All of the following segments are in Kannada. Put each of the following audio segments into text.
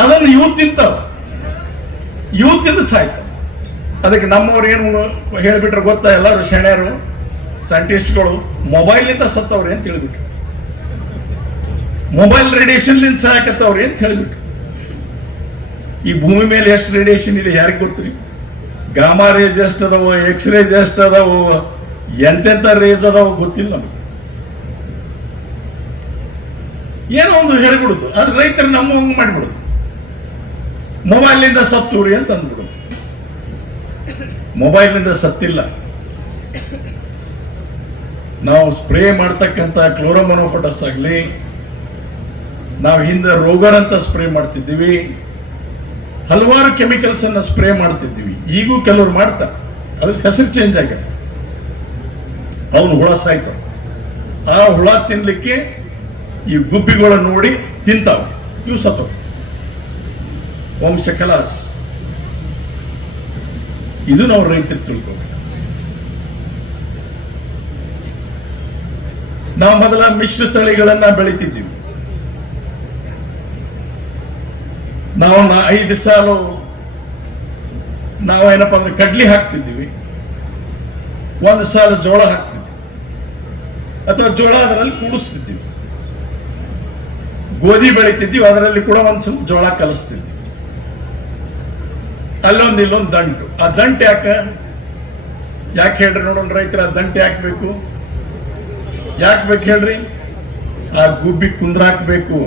ಅದನ್ನು ಯೂತ್ ತಿಂತಾವ, ಯೂತ್ ತಿಂದು ಸಾಯ್ತಾವ. ಅದಕ್ಕೆ ನಮ್ಮವ್ರು ಏನು ಹೇಳಿಬಿಟ್ರೆ ಗೊತ್ತಾ, ಎಲ್ಲರೂ ಶೆಣ್ಯರು ಸೈಂಟಿಸ್ಟ್ಗಳು ಮೊಬೈಲ್ನಿಂದ ಸತ್ತವ್ರಿ ಅಂತ ಹೇಳಿಬಿಟ್ರು, ಮೊಬೈಲ್ ರೇಡಿಯೇಷನ್ಲಿಂದ ಸಾಕತ್ತವ್ರಿ ಅಂತ ಹೇಳಿಬಿಟ್ರು. ಈ ಭೂಮಿ ಮೇಲೆ ಎಷ್ಟು ರೇಡಿಯೇಷನ್ ಇದೆ ಯಾರಿಗೆ ಗೊತ್ತ್ರಿ? ಗಾಮಾ ರೇಸ್ ಎಷ್ಟು ಅದಾವ, ಎಕ್ಸ್ ರೇಸ್ ಎಷ್ಟು ಅದಾವ, ಎಂತೆಂಥ ರೇಸ್ ಅದಾವ ಗೊತ್ತಿಲ್ಲ ನಮಗೆ. ಏನೋ ಒಂದು ಹೇಳಿಬಿಡುದು, ಅದು ರೈತರು ನಮ್ಮ ಹಂಗೆ ಮಾಡಿಬಿಡುದು, ಮೊಬೈಲ್ನಿಂದ ಸತ್ತೂರಿ ಅಂತ ಅಂದ್ಬಿಡುದು. ಮೊಬೈಲ್ನಿಂದ ಸತ್ತಿಲ್ಲ. ನಾವು ಸ್ಪ್ರೇ ಮಾಡ್ತಕ್ಕಂಥ ಕ್ಲೋರೋಮೊನೋಫಟಸ್ ಆಗಲಿ, ನಾವು ಹಿಂದೆ ರೋಗರ್ ಅಂತ ಸ್ಪ್ರೇ ಮಾಡ್ತಿದ್ದೀವಿ, ಹಲವಾರು ಕೆಮಿಕಲ್ಸ್ ಅನ್ನ ಸ್ಪ್ರೇ ಮಾಡ್ತಿದ್ದೀವಿ. ಈಗೂ ಕೆಲವರು ಮಾಡ್ತಾರೆ, ಅದಕ್ಕೆ ಹೆಸರು ಚೇಂಜ್ ಆಗ. ಅವನು ಹುಳ ಸಾಯ್ತಾವ. ಆ ಹುಳ ತಿನ್ಲಿಕ್ಕೆ ಈ ಗುಬ್ಬಿಗಳ ನೋಡಿ ತಿಂತಾವ, ಇವು ಸತ್ತವ. ವಂಶ ಕಲಾಸ್. ಇದು ನಾವು ರೈತರು ತಿಳ್ಕೋಬೇಕು. ನಾವು ಮೊದಲ ಮಿಶ್ರ ತಳಿಗಳನ್ನ ಬೆಳಿತಿದ್ದೀವಿ. ನಾವು 5 ಸಾಲು ನಾವೇನಪ್ಪ ಅಂದ್ರೆ ಕಡ್ಲಿ ಹಾಕ್ತಿದ್ದೀವಿ, 1 ಸಾಲು ಜೋಳ ಹಾಕ್ತಿದ್ವಿ, ಅಥವಾ ಜೋಳ ಅದರಲ್ಲಿ ಕೂಡಿಸ್ತಿದ್ದೀವಿ. ಗೋಧಿ ಬೆಳಿತಿದ್ದೀವಿ, ಅದರಲ್ಲಿ ಕೂಡ ಒಂದು ಸ್ವಲ್ಪ ಜೋಳ ಕಲಿಸ್ತಿದ್ವಿ. ಅಲ್ಲೊಂದು ಇಲ್ಲೊಂದು ದಂಟು. ಆ ದಂಟು ಯಾಕೆ ಹೇಳ್ರಿ ನೋಡೋಣ ರೈತರ? ಆ ದಂಟು ಯಾಕೆ ಬೇಕು ಹೇಳ್ರಿ? ಆ ಗುಬ್ಬಿ ಕುಂದ್ರಾಕ್ಬೇಕು.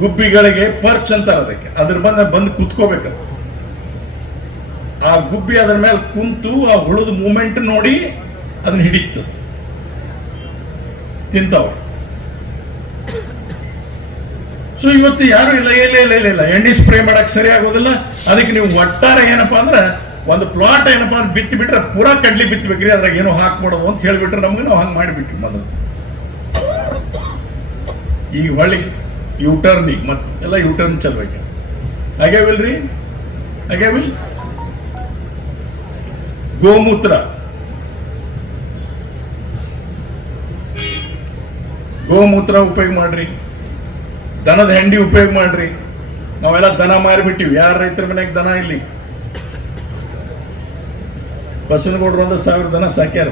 ಗುಬ್ಬಿಗಳಿಗೆ ಪರ್ಚ್ ಅಂತಾರೆ ಅದಕ್ಕೆ. ಅದ್ರ ಬಂದು ಕುತ್ಕೋಬೇಕು. ಆ ಗುಬ್ಬಿ ಅದ್ರ ಮೇಲೆ ಕುಂತು ಆ ಹುಳದ ಮೂಮೆಂಟ್ ನೋಡಿ ಅದನ್ನ ಹಿಡಿತದೆ, ತಿಂತಾವ. ಸೊ ಇವತ್ತು ಯಾರು ಇಲ್ಲ ಎಣ್ಣೆ ಸ್ಪ್ರೇ ಮಾಡಕ್ ಸರಿ ಆಗೋದಿಲ್ಲ. ಅದಕ್ಕೆ ನೀವು ಒಟ್ಟಾರೆ ಏನಪ್ಪಾ ಅಂದ್ರೆ ಒಂದು ಪ್ಲಾಟ್ ಏನಪ್ಪಾ ಅಂದ್ರೆ ಬಿತ್ತಿ ಬಿಟ್ರೆ ಪೂರಾ ಕಡ್ಲಿ ಬಿತ್ತಬೇಕ್ರಿ, ಅದ್ರಾಗ ಏನೋ ಹಾಕ್ಬಿಡೋದು ಅಂತ ಹೇಳ್ಬಿಟ್ರೆ ನಮ್ಗೆ ನಾವು ಹಂಗೆ ಮಾಡಿಬಿಟ್ವಿ ಮೊದಲು. ಈಗ ಹೊಳ್ಳಿ ಯೂಟರ್ನ್, ಈಗ ಮತ್ತೆ ಎಲ್ಲ ಯೂಟರ್ನ್ ಚಲ್ಬೇಕು. ಆಗ್ಯಾವಿಲ್ರಿ? ಆಗ್ಯಾವಿಲ್? ಗೋಮೂತ್ರ, ಉಪಯೋಗ ಮಾಡ್ರಿ. ದನದ ಹೆಂಡಿ ಉಪಯೋಗ ಮಾಡ್ರಿ. ನಾವೆಲ್ಲ ದನ ಮಾರಿಬಿಟ್ಟಿವಿ. ಯಾರ ರೈತರ ಮನೆಗೆ ದನ ಇಲ್ಲಿ? ಬಸವನಗೌಡರು 1,000 ದನ ಸಾಕ್ಯಾರ.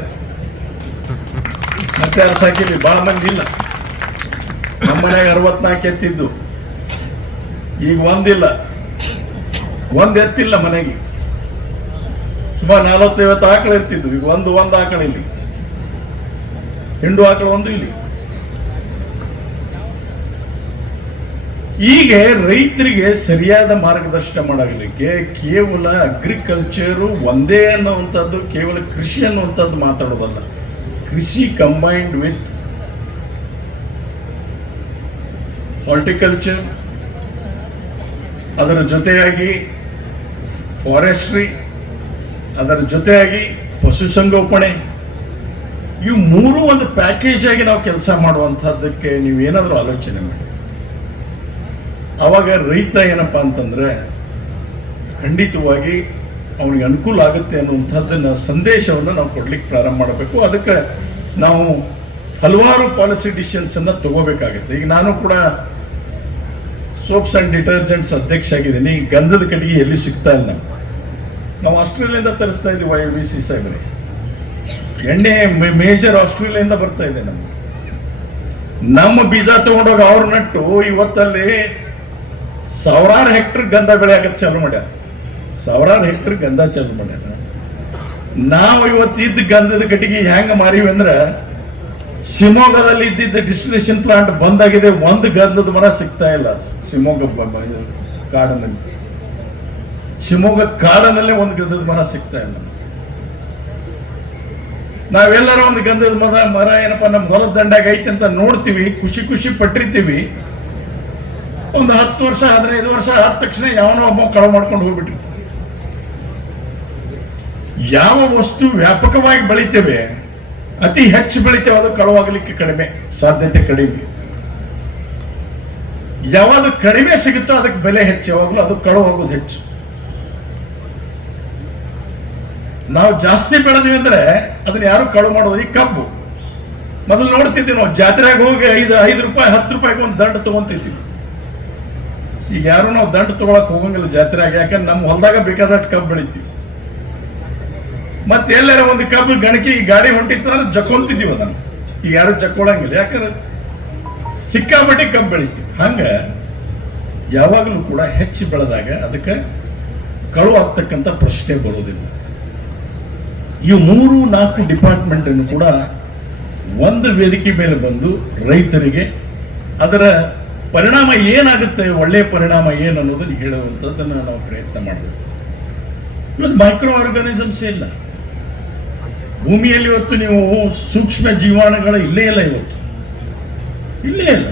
ಮತ್ತೆ ಯಾರು ಸಾಕಿದ್ವಿ? ಬಹಳ ಮಂದಿ ಇಲ್ಲ. ನಮ್ಮ ಮನೆಯಾಗ 64 ಎತ್ತಿದ್ದು, ಈಗ ಒಂದಿಲ್ಲ, ಒಂದ್ ಎತ್ತಿಲ್ಲ ಮನೆಗೆ. ಸುಮಾರು 40-50 ಆಕಳು ಇರ್ತಿದ್ವು. ಈಗ ಒಂದು ಆಕಳ ಇಲ್ಲಿ, ಹಿಂಡು ಆಕಳು ಒಂದು ಇಲ್ಲಿ. ಈಗ ರೈತರಿಗೆ ಸರಿಯಾದ ಮಾರ್ಗದರ್ಶನ ಮಾಡಲಿಕ್ಕೆ ಕೇವಲ ಅಗ್ರಿಕಲ್ಚರು ಒಂದೇ ಅನ್ನುವಂಥದ್ದು, ಕೇವಲ ಕೃಷಿ ಅನ್ನುವಂಥದ್ದು ಮಾತಾಡೋದಲ್ಲ. ಕೃಷಿ ಕಂಬೈನ್ಡ್ ವಿತ್ ಹಾರ್ಟಿಕಲ್ಚರ್, ಅದರ ಜೊತೆಯಾಗಿ ಫಾರೆಸ್ಟ್ರಿ, ಅದರ ಜೊತೆಯಾಗಿ ಪಶುಸಂಗೋಪನೆ, ಇವು ಮೂರು ಒಂದು ಪ್ಯಾಕೇಜ್ ಆಗಿ ನಾವು ಕೆಲಸ ಮಾಡುವಂಥದ್ದಕ್ಕೆ ನೀವೇನಾದರೂ ಆಲೋಚನೆ ಮಾಡಿ. ಅವಾಗ ರೈತ ಏನಪ್ಪಾ ಅಂತಂದ್ರೆ ಖಂಡಿತವಾಗಿ ಅವನಿಗೆ ಅನುಕೂಲ ಆಗುತ್ತೆ ಅನ್ನುವಂಥದ್ದನ್ನ ಸಂದೇಶವನ್ನು ನಾವು ಕೊಡ್ಲಿಕ್ಕೆ ಪ್ರಾರಂಭ ಮಾಡಬೇಕು. ಅದಕ್ಕೆ ನಾವು ಹಲವಾರು ಪಾಲಿಸಿ ಡಿಸಿಷನ್ಸ್ ಅನ್ನ ತಗೋಬೇಕಾಗುತ್ತೆ. ಈಗ ನಾನು ಕೂಡ ಸೋಪ್ಸ್ ಅಂಡ್ ಡಿಟರ್ಜೆಂಟ್ಸ್ ಅಧ್ಯಕ್ಷ ಆಗಿದ್ದೀನಿ. ಈ ಗಂಧದ ಕಡೆಗೆ ಎಲ್ಲಿ ಸಿಗ್ತಾ ಇಲ್ಲ. ನಾವು ಆಸ್ಟ್ರೇಲಿಯಾದಿಂದ ತರಿಸ್ತಾ ಇದ್ದೀವಿ. YVC ಸಾಹೇಬ್ರೆ, ಎಣ್ಣೆ ಮೇಜರ್ ಆಸ್ಟ್ರೇಲಿಯಾದಿಂದ ಬರ್ತಾ ಇದೆ. ನಮ್ಮ ಬೀಜ ತಗೊಂಡೋಗ ಅವ್ರ ನಟ್ಟು ಇವತ್ತಲ್ಲಿ 1000 ಹೆಕ್ಟರ್ ಗಂಧ ಬೆಳೆಯಾಗಕ್ಕೆ ಚಾಲು ಮಾಡ್ಯಾರ. 1000 ಹೆಕ್ಟರ್ ಗಂಧ ಚಾಲು ಮಾಡ್ಯಾರ. ನಾವು ಇವತ್ತು ಇದ್ದ ಗಂಧದ ಕಟ್ಟಿಗೆ ಹೆಂಗ ಮಾರಿವಿ ಅಂದ್ರೆ, ಶಿವಮೊಗ್ಗದಲ್ಲಿ ಇದ್ದಿದ್ದ ಡಿಸ್ಟಿಲೇಷನ್ ಪ್ಲಾಂಟ್ ಬಂದಾಗಿದೆ. ಒಂದು ಗಂಧದ ಮರ ಸಿಗ್ತಾ ಇಲ್ಲ ಶಿವಮೊಗ್ಗ ಕಾಡಿನಲ್ಲಿ. ಶಿವಮೊಗ್ಗ ಕಾಡಿನಲ್ಲೇ ಒಂದು ಗಂಧದ ಮರ ಸಿಗ್ತಾ ಇಲ್ಲ. ನಾವೆಲ್ಲರೂ ಒಂದು ಗಂಧದ ಮರ ಏನಪ್ಪಾ ನಮ್ಮ ಹೊಲದ ದಂಡಾಗ ಐತೆ ಅಂತ ನೋಡ್ತೀವಿ, ಖುಷಿ ಪಟ್ಟಿರ್ತೀವಿ. ಒಂದು 10 ವರ್ಷ 15 ವರ್ಷ ಆದ ತಕ್ಷಣ ಯಾವನೋ ಒಬ್ಬ ಕಳವು ಮಾಡ್ಕೊಂಡು ಹೋಗ್ಬಿಟ್ಟಿರ್ತೀವಿ. ಯಾವ ವಸ್ತು ವ್ಯಾಪಕವಾಗಿ ಬೆಳಿತೇವೆ, ಅತಿ ಹೆಚ್ಚು ಬೆಳಿತೇವೆ, ಅದು ಕಳವಾಗಲಿಕ್ಕೆ ಸಾಧ್ಯತೆ ಕಡಿಮೆ. ಯಾವಾಗ ಕಡಿಮೆ ಸಿಗುತ್ತೋ ಅದಕ್ಕೆ ಬೆಲೆ ಹೆಚ್ಚು, ಯಾವಾಗಲೂ ಅದು ಕಳವು ಹೋಗೋದು ಹೆಚ್ಚು. ನಾವು ಜಾಸ್ತಿ ಬೆಳೆದ್ವಿ ಅಂದ್ರೆ ಅದನ್ನ ಯಾರು ಕಳು ಮಾಡೋದು. ಈ ಕಬ್ಬು ಮೊದಲು ನೋಡ್ತಿದ್ವಿ ನಾವು, ಜಾತ್ರೆಗೆ ಹೋಗಿ 5 ರೂಪಾಯಿ 10 ರೂಪಾಯಿಗೆ ಒಂದು ದಂಡ ತಗೊಂತಿದ್ವಿ. ಈಗ ಯಾರು ನಾವು ದಂಡ ತಗೊಳಕ್ ಹೋಗಂಗಿಲ್ಲ ಜಾತ್ರೆಯಾಗ, ಯಾಕಂದ್ರೆ ನಮ್ಮ ಹೊಲದಾಗ ಬೇಕಾದಷ್ಟು ಕಬ್ಬು ಬೆಳಿತೀವಿ. ಮತ್ತೆ ಎಲ್ಲಾರ ಒಂದು ಕಬ್ಬು ಗಣಕಿ ಗಾಡಿ ಹೊಂಟಿತ್ತಂದ್ರೆ ಜಕ್ಕೊಂತಿದ್ದೀವಿ ಅದನ್ನು. ಈಗ ಯಾರು ಜಕ್ಕೊಳಂಗಿಲ್ಲ, ಯಾಕಂದ್ರೆ ಸಿಕ್ಕಾಪಟ್ಟಿ ಕಬ್ಬು ಬೆಳಿತೀವಿ. ಹಂಗ ಯಾವಾಗಲೂ ಕೂಡ ಹೆಚ್ಚು ಬೆಳೆದಾಗ ಅದಕ್ಕೆ ಕಳು ಆಗ್ತಕ್ಕಂಥ ಪ್ರಶ್ನೆ ಬರೋದಿಲ್ಲ. ಈ 3-4 ಡಿಪಾರ್ಟ್ಮೆಂಟ್ ಅನ್ನು ಕೂಡ ಒಂದು ವೇದಿಕೆ ಮೇಲೆ ಬಂದು ರೈತರಿಗೆ ಅದರ ಪರಿಣಾಮ ಏನಾಗುತ್ತೆ, ಒಳ್ಳೆಯ ಪರಿಣಾಮ ಏನು ಅನ್ನೋದನ್ನು ಹೇಳುವಂಥದ್ದನ್ನು ನಾವು ಪ್ರಯತ್ನ ಮಾಡಬೇಕು. ಇವತ್ತು ಮೈಕ್ರೋ ಆರ್ಗಾನಿಸಮ್ಸ್ ಇಲ್ಲ ಭೂಮಿಯಲ್ಲಿ. ಇವತ್ತು ನೀವು ಸೂಕ್ಷ್ಮ ಜೀವಾಣುಗಳು ಇಲ್ಲೇ ಇಲ್ಲ, ಇವತ್ತು ಇಲ್ಲೇ ಇಲ್ಲ.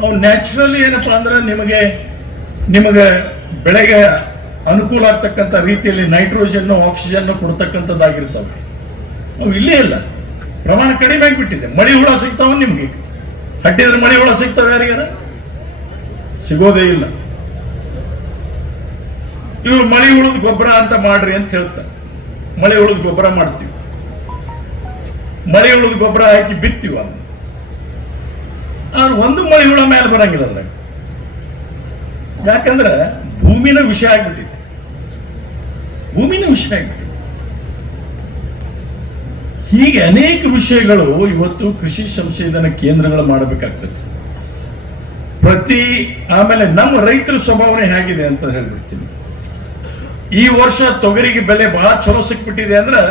ಅವು ನ್ಯಾಚುರಲಿ ಏನಪ್ಪಾ ಅಂದ್ರೆ ನಿಮಗೆ ಬೆಳೆಗೆ ಅನುಕೂಲ ಆಗ್ತಕ್ಕಂಥ ರೀತಿಯಲ್ಲಿ ನೈಟ್ರೋಜನ್ ಆಕ್ಸಿಜನ್ ಕೊಡ್ತಕ್ಕಂಥದ್ದಾಗಿರ್ತವೆ. ಅವು ಇಲ್ಲೇ ಇಲ್ಲ, ಪ್ರಮಾಣ ಕಡಿಮೆ ಆಗಿಬಿಟ್ಟಿದೆ. ಮಳಿ ಹುಳ ಸಿಗ್ತಾವ ನಿಮ್ಗೆ, ಹಟ್ಟಿದ್ರೆ ಮಳಿ ಹುಳ ಸಿಗ್ತಾವ, ಯಾರಿಗಾರ ಸಿಗೋದೇ ಇಲ್ಲ. ಇವ್ರು ಮಳಿ ಹುಳದ ಗೊಬ್ಬರ ಅಂತ ಮಾಡ್ರಿ ಅಂತ ಹೇಳ್ತಾರೆ. ಮಳೆ ಹುಳದ ಗೊಬ್ಬರ ಮಾಡ್ತೀವಿ, ಮಳೆ ಹುಳದ ಗೊಬ್ಬರ ಹಾಕಿ ಬಿತ್ತೀವಿ. ಆದ್ರೆ ಒಂದು ಮಳೆ ಹುಳ ಮೇಲೆ ಬರಂಗಿಲ್ಲ ಅದ್ರಾಗ, ಯಾಕಂದ್ರೆ ಭೂಮಿನ ವಿಷ ಆಗ್ಬಿಟ್ಟಿದೆ. ಭೂಮಿನ ವಿಷಯ ಆಗ್ಬಿಟ್ಟಿದೆ. ಹೀಗೆ ಅನೇಕ ವಿಷಯಗಳು ಇವತ್ತು ಕೃಷಿ ಸಂಶೋಧನಾ ಕೇಂದ್ರಗಳು ಮಾಡಬೇಕಾಗ್ತದೆ. ಆಮೇಲೆ ನಮ್ಮ ರೈತರ ಸ್ವಭಾವನೆ ಹೇಗಿದೆ ಅಂತ ಹೇಳ್ಬಿಡ್ತೀನಿ. ಈ ವರ್ಷ ತೊಗರಿಗೆ ಬೆಲೆ ಬಹಳ ಚಲೋ ಸಿಕ್ಬಿಟ್ಟಿದೆ ಅಂದ್ರೆ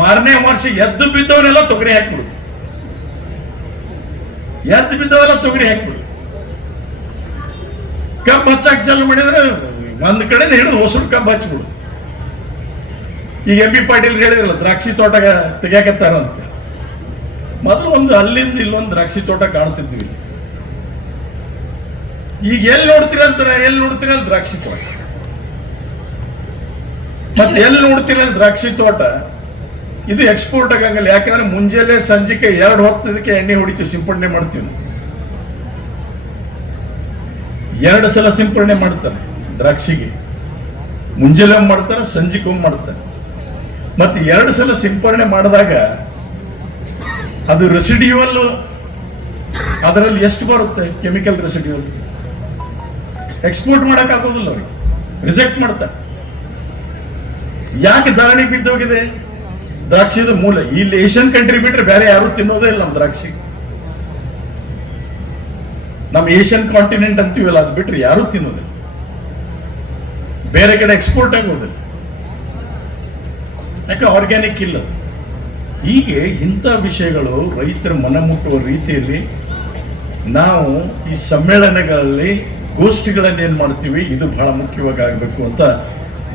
ಮಾರನೇ ವರ್ಷ ಎದ್ದು ಬಿದ್ದವರೆಲ್ಲ ತೊಗರಿ ಹಾಕ್ಬಿಡುದು. ಎದ್ದು ಬಿದ್ದವೆಲ್ಲ ತೊಗರಿ ಹಾಕ್ಬಿಡುದು. ಕಬ್ಬು ಹಚ್ಚಾಕ್ ಚಾಲು ಮಾಡಿದ್ರೆ ಒಂದ್ ಕಡೆ ಹಿಡಿದು ಹೊಸರು ಕಬ್ಬು ಹಚ್ಬಿಡುದು. ಈಗ ಎಂ ಬಿ ಪಾಟೀಲ್ ಹೇಳಿದ್ರಲ್ಲ, ದ್ರಾಕ್ಷಿ ತೋಟ ತೆಗಿಯಾಕತ್ತಾರ ಅಂತ. ಮೊದಲು ಒಂದು ಅಲ್ಲಿಂದ ಇಲ್ಲೊಂದು ದ್ರಾಕ್ಷಿ ತೋಟ ಕಾಣ್ತಿದ್ವಿ. ಈಗ ಎಲ್ಲಿ ನೋಡ್ತೀರ ದ್ರಾಕ್ಷಿ ತೋಟ. ಮತ್ತೆ ಎಲ್ಲಿ ನೋಡ್ತೀರ ದ್ರಾಕ್ಷಿ ತೋಟ. ಇದು ಎಕ್ಸ್ಪೋರ್ಟ್ ಆಗಂಗಿಲ್ಲ, ಯಾಕಂದ್ರೆ ಮುಂಜಾನೆ ಸಂಜೆಗೆ 2 ಹೊತ್ತು ಇದಕ್ಕೆ ಎಣ್ಣೆ ಹೊಡಿತೀವಿ, ಸಿಂಪಡಣೆ ಮಾಡ್ತೀವಿ. 2 ಸಲ ಸಿಂಪಡಣೆ ಮಾಡ್ತಾರೆ ದ್ರಾಕ್ಷಿಗೆ. ಮುಂಜಾನೆ ಮಾಡ್ತಾರೆ, ಸಂಜೆಗೊಮ್ಮೆ ಮಾಡ್ತಾರೆ. ಮತ್ತೆ 2 ಸಲ ಸಿಂಪಡಣೆ ಮಾಡಿದಾಗ ಅದು ರೆಸಿಡ್ಯೂವಲ್ ಅದರಲ್ಲಿ ಎಷ್ಟು ಬರುತ್ತೆ, ಕೆಮಿಕಲ್ ರೆಸಿಡ್ಯೂವಲ್ ಎಕ್ಸ್ಪೋರ್ಟ್ ಮಾಡಕ್ ಆಗೋದಿಲ್ಲ, ಅವ್ರಿಗೆ ರಿಜೆಕ್ಟ್ ಮಾಡ್ತಾರೆ. ಯಾಕೆ ಧಾರಣಿ ಬಿದ್ದೋಗಿದೆ? ದ್ರಾಕ್ಷಿದ ಮೂಲ ಇಲ್ಲಿ ಏಷ್ಯನ್ ಕಂಟ್ರಿ ಬಿಟ್ರೆ ಬೇರೆ ಯಾರು ತಿನ್ನೋದೇ ಇಲ್ಲ ನಮ್ಮ ದ್ರಾಕ್ಷಿ. ನಮ್ಮ ಏಷ್ಯನ್ ಕಾಂಟಿನೆಂಟ್ ಅಂತೀವಲ್ಲ, ಅದು ಬಿಟ್ರೆ ಯಾರು ತಿನ್ನೋದಿಲ್ಲ. ಬೇರೆ ಕಡೆ ಎಕ್ಸ್ಪೋರ್ಟ್ ಆಗೋದಿಲ್ಲ, ಯಾಕೆ ಆರ್ಗ್ಯಾನಿಕ್ ಇಲ್ಲ. ಹೀಗೆ ಇಂಥ ವಿಷಯಗಳು ರೈತರ ಮನಮುಟ್ಟುವ ರೀತಿಯಲ್ಲಿ ನಾವು ಈ ಸಮ್ಮೇಳನಗಳಲ್ಲಿ ಗೋಷ್ಠಿಗಳನ್ನು ಏನ್ ಮಾಡ್ತೀವಿ, ಇದು ಬಹಳ ಮುಖ್ಯವಾಗಿ ಆಗಬೇಕು ಅಂತ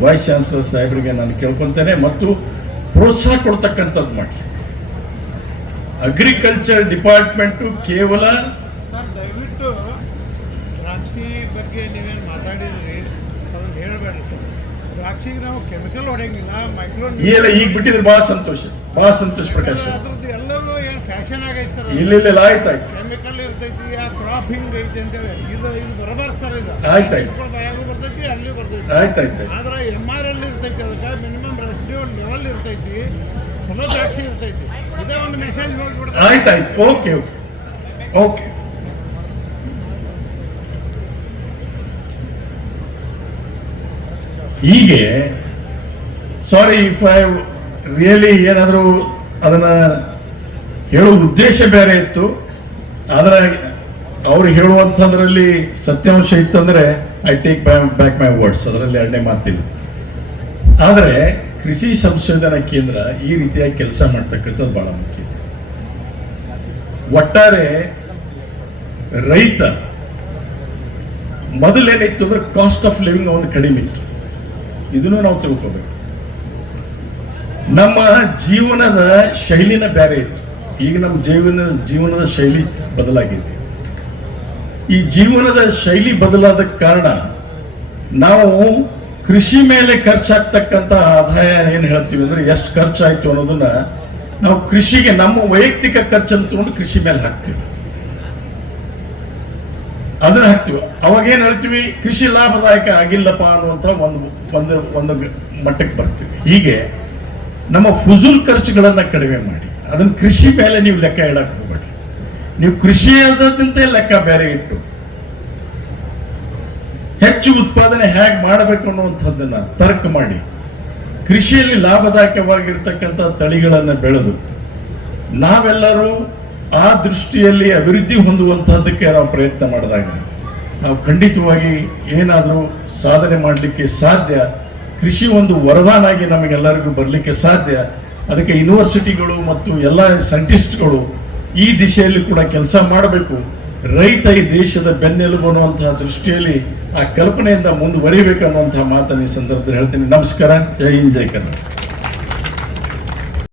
ವೈಸ್ ಚಾನ್ಸಲರ್ ಸಾಹೇಬರಿಗೆ ನಾನು ಕೇಳ್ಕೊತೇನೆ. ಮತ್ತು ಪ್ರೋತ್ಸಾಹ ಕೊಡ್ತಕ್ಕಂಥದ್ದು ಮಾಡಿ. ಅಗ್ರಿಕಲ್ಚರ್ ಡಿಪಾರ್ಟ್ಮೆಂಟ್ ಕೇವಲ ದಯವಿಟ್ಟು ದ್ರಾಕ್ಷಿ ಬಗ್ಗೆ ನೀವೇನು ಮಾತಾಡಿದ್ರಿ ಅದನ್ನು ಹೇಳಬೇಡ್ರಿ ಸರ್. ದ್ರಾಕ್ಷಿಗೆ ನಾವು ಕೆಮಿಕಲ್ ಹೊಡೆಯಂಗಿಲ್ಲ, ಮೈಕ್ರೋ ಇಲ್ಲ. ಈಗ ಬಿಟ್ಟಿದ್ರೆ ಬಹಳ ಸಂತೋಷ ಪ್ರಕಾಶ್. ಅದ್ರದ್ದು ಎಲ್ಲರೂ ಏನು ಫ್ಯಾಷನ್ ಆಗೈತೆ ಸರ್. ಇಲ್ಲ ಆಯ್ತು ಕೆಮಿಕಲ್ ಇರ್ತೈತಿ, ಆ ಕ್ರಾಪ್ ಹಿಂಗ್ ಐತಿ ಅಂತೇಳಿ ಇದು ಬರಬಾರ್ದು ಸರ್. ಇದು ಆಯ್ತಾಯ್ತು ಬಾಯಾಗೂ ಬರ್ತೈತಿ, ಅಲ್ಲಿ ಬರ್ತೈತಿ. ಆಯ್ತಾಯ್ತು. ಆದ್ರೆ MRL ಇರ್ತೈತಿ, ಅದಕ್ಕೆ ಮಿನಿಮಮ್ ರೆಸಿಡ್ಯೂವಲ್ ಲೆವೆಲ್ ಇರ್ತೈತಿ, ಚಲೋ ದ್ರಾಕ್ಷಿ ಇರ್ತೈತಿ. ಇದೇ ಒಂದು ಮೆಸೇಜ್ ಹೋಗ್ಬಿಡ್ತಾರೆ. ಆಯ್ತಾಯ್ತು. ಓಕೆ. ಹೀಗೆ ಸಾರಿ ಇಫ್ ಐ ರಿಯಲಿ ಏನಾದರೂ ಅದನ್ನ ಹೇಳುವ ಉದ್ದೇಶ ಬೇರೆ ಇತ್ತು, ಆದ್ರೆ ಅವ್ರು ಹೇಳುವಂಥದ್ರಲ್ಲಿ ಸತ್ಯಾಂಶ ಇತ್ತಂದ್ರೆ I take back my words, ಅದರಲ್ಲಿ 2ನೇ ಮಾತಿಲ್ಲ. ಆದರೆ ಕೃಷಿ ಸಂಶೋಧನಾ ಕೇಂದ್ರ ಈ ರೀತಿಯಾಗಿ ಕೆಲಸ ಮಾಡ್ತಕ್ಕಂಥದ್ದು ಬಹಳ ಮುಖ್ಯ. ಒಟ್ಟಾರೆ ರೈತ ಮೊದಲೇನಿತ್ತು ಅಂದ್ರೆ ಕಾಸ್ಟ್ ಆಫ್ ಲಿವಿಂಗ್ ಒಂದು ಕಡಿಮೆ ಇತ್ತು, ಇದನ್ನು ನಾವು ತಿಳ್ಕೋಬೇಕು. ನಮ್ಮ ಜೀವನದ ಶೈಲಿನ ಬೇರೆ ಇತ್ತು, ಈಗ ನಮ್ಮ ಜೀವನದ ಶೈಲಿ ಬದಲಾಗಿದೆ. ಈ ಜೀವನದ ಶೈಲಿ ಬದಲಾದ ಕಾರಣ ನಾವು ಕೃಷಿ ಮೇಲೆ ಖರ್ಚಾಗ್ತಕ್ಕಂಥ ಆದಾಯ ಏನು ಹೇಳ್ತೀವಿ ಅಂದ್ರೆ ಎಷ್ಟು ಖರ್ಚಾಯ್ತು ಅನ್ನೋದನ್ನ ನಾವು ಕೃಷಿಗೆ ನಮ್ಮ ವೈಯಕ್ತಿಕ ಖರ್ಚನ್ನು ತಗೊಂಡು ಕೃಷಿ ಮೇಲೆ ಹಾಕ್ತೀವಿ. ಅದನ್ನ ಹಾಕ್ತೀವಿ. ಅವಾಗ ಏನ್ ಹೇಳ್ತೀವಿ, ಕೃಷಿ ಲಾಭದಾಯಕ ಆಗಿಲ್ಲಪ್ಪ ಅನ್ನುವಂಥ ಒಂದು ಮಟ್ಟಕ್ಕೆ ಬರ್ತೀವಿ. ಹೀಗೆ ನಮ್ಮ ಫುಜೂಲ್ ಖರ್ಚುಗಳನ್ನ ಕಡಿಮೆ ಮಾಡಿ ಅದನ್ನ ಕೃಷಿ ಮೇಲೆ ನೀವು ಲೆಕ್ಕ ಇಡಕ್ ಹೋಗ್ಬೇಡಿ. ನೀವು ಕೃಷಿ ಆದಂತೆ ಲೆಕ್ಕ ಬೇರೆ ಇಟ್ಟು ಹೆಚ್ಚು ಉತ್ಪಾದನೆ ಹೇಗೆ ಮಾಡಬೇಕು ಅನ್ನುವಂಥದ್ದನ್ನ ತರ್ಕ ಮಾಡಿ ಕೃಷಿಯಲ್ಲಿ ಲಾಭದಾಯಕವಾಗಿರ್ತಕ್ಕಂಥ ತಳಿಗಳನ್ನು ಬೆಳೆದು ನಾವೆಲ್ಲರೂ ಆ ದೃಷ್ಟಿಯಲ್ಲಿ ಅಭಿವೃದ್ಧಿ ಹೊಂದುವಂತಹದ್ದಕ್ಕೆ ನಾವು ಪ್ರಯತ್ನ ಮಾಡಿದಾಗ ನಾವು ಖಂಡಿತವಾಗಿ ಏನಾದರೂ ಸಾಧನೆ ಮಾಡಲಿಕ್ಕೆ ಸಾಧ್ಯ. ಕೃಷಿ ಒಂದು ವರದಾನ ಆಗಿ ನಮಗೆಲ್ಲರಿಗೂ ಬರಲಿಕ್ಕೆ ಸಾಧ್ಯ. ಅದಕ್ಕೆ ಯೂನಿವರ್ಸಿಟಿಗಳು ಮತ್ತು ಎಲ್ಲ ಸೈಂಟಿಸ್ಟ್ಗಳು ಈ ದಿಶೆಯಲ್ಲಿ ಕೂಡ ಕೆಲಸ ಮಾಡಬೇಕು. ರೈತ ಈ ದೇಶದ ಬೆನ್ನೆಲುಬು ಅನ್ನುವಂತಹ ದೃಷ್ಟಿಯಲ್ಲಿ ಆ ಕಲ್ಪನೆಯಿಂದ ಮುಂದುವರಿಬೇಕು ಅನ್ನುವಂತಹ ಮಾತನ್ನು ಈ ಸಂದರ್ಭದಲ್ಲಿ ಹೇಳ್ತೀನಿ. ನಮಸ್ಕಾರ. ಜೈ ಹಿಂದ್, ಜೈ ಕರ್ನಾಟಕ.